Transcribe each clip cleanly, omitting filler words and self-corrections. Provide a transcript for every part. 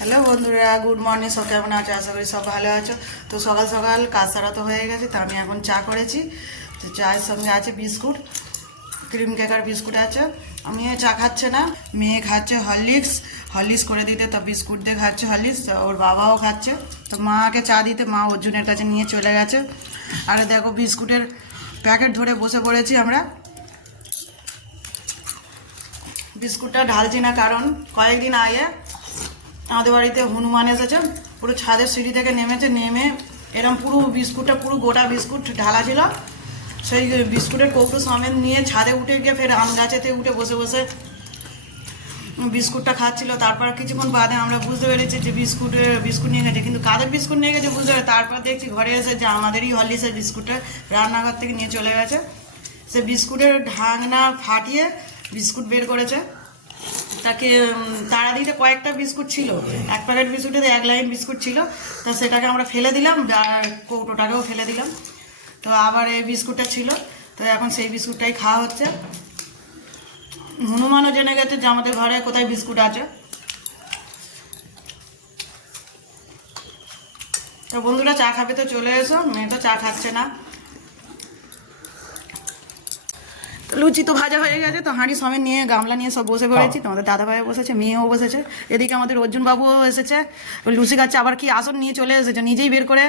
Hello বন্ধুরা, good morning. সব কেমন আছো? আশা করি সব ভালো আছো। তো সকাল সকাল কাজ সারা তো হয়ে গেছে, তো আমি এখন চা করেছি। তো চায়ের সঙ্গে আছে বিস্কুট, ক্রিম কেকার বিস্কুট আছে। আমি চা খাচ্ছে না, মেয়ে খাচ্ছে হরলিক্স। হরলিক্স করে দিতে তো বিস্কুট দিয়ে খাচ্ছে হরলিক্স, ওর বাবাও খাচ্ছে। তো মাকে চা দিতে মা অর্জুনের কাছে নিয়ে চলে গেছে। আর দেখো বিস্কুটের প্যাকেট ধরে বসে পড়েছি আমরা। বিস্কুটটা ঢালছি না কারণ কয়েকদিন আগে আমাদের বাড়িতে হনুমান এসেছে, পুরো ছাদের সিঁড়ি থেকে নেমেছে, নেমে এরম পুরো বিস্কুটটা পুরো গোটা বিস্কুট ঢালা ছিল। সেই বিস্কুটের কৌটো সমেত নিয়ে ছাদে উঠে গিয়ে ফের আম গাছেতে উঠে বসে বসে বিস্কুটটা খাচ্ছিল। তারপর কিছুক্ষণ বাদে আমরা বুঝতে পেরেছি যে বিস্কুট নিয়ে গেছে, কিন্তু কাদের বিস্কুট নিয়ে গেছে বুঝতে পারে। তারপর দেখছি ঘরে এসে যে আমাদেরই হরলিক্সের বিস্কুটটা রান্নাঘর থেকে নিয়ে চলে গেছে। সে বিস্কুটের ঢাকনা ফাটিয়ে বিস্কুট বের করেছে। তাকে তাড়া দিতে কয়েকটা বিস্কুট ছিল, এক প্যাকেট বিস্কুটে 1 লাইন বিস্কুট ছিল। তো সেটাকে আমরা ফেলে দিলাম, আর কৌটোটাকেও ফেলে দিলাম। তো আবার এই বিস্কুটটা ছিল, তো এখন সেই বিস্কুটটাই খাওয়া হচ্ছে। হনুমানও জেনে গেছে যে আমাদের ঘরে কোথায় বিস্কুট আছে। তো বন্ধুরা, চা খাবে তো চলে এসো। মেয়ে তো চা খাচ্ছে না। লুচি তো ভাজা হয়ে গেছে, তো হাঁড়ি সমেত নিয়ে গামলা নিয়ে সব বসে পড়েছি। তোমাদের দাদা ভাইও বসেছে, মেয়েও বসেছে। এদিকে আমাদের অর্জুন বাবুও এসেছে, লুচি খাচ্ছে। আবার কি আসন নিয়ে চলে এসেছে, নিজেই বের করে।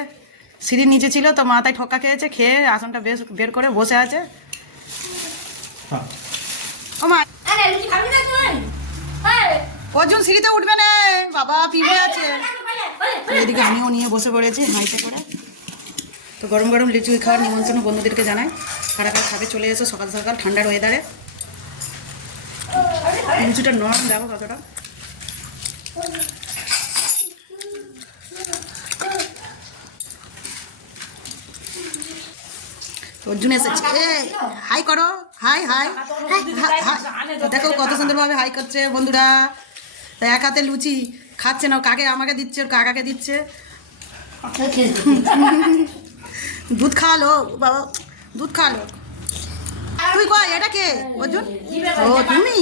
সিঁড়ির নিচে ছিল তো মাথায় ঠক্কা খেয়েছে, খেয়ে আসনটা বের করে বসে আছে। ও মা, অর্জুন সিঁড়িতে উঠবে না বাবা, পিঁপড়ে আছে। এদিকে আমিও নিয়ে বসে পড়েছি হাঁড়িতে করে। তো গরম গরম লিচু খাওয়ার নিমন্ত্রণ বন্ধুদেরকে জানাই। কারা কারা খাবে চলে এসো সকাল সকাল ঠান্ডার ওয়েদারে। লিচুটা নরম দেখো কতটা। অর্জুন এসেছে, হাই করো, হাই হাই। দেখো কত সুন্দরভাবে হাই করছে বন্ধুরা। তো এক হাতে লুচি খাচ্ছে না, কাকে আমাকে দিচ্ছে, ওর কাকাকে দিচ্ছে। দুধ খাওয়ালো বাবা, দুধ খাওয়ালো। তুই কয় এটা কে অর্জুন? ও তুমি।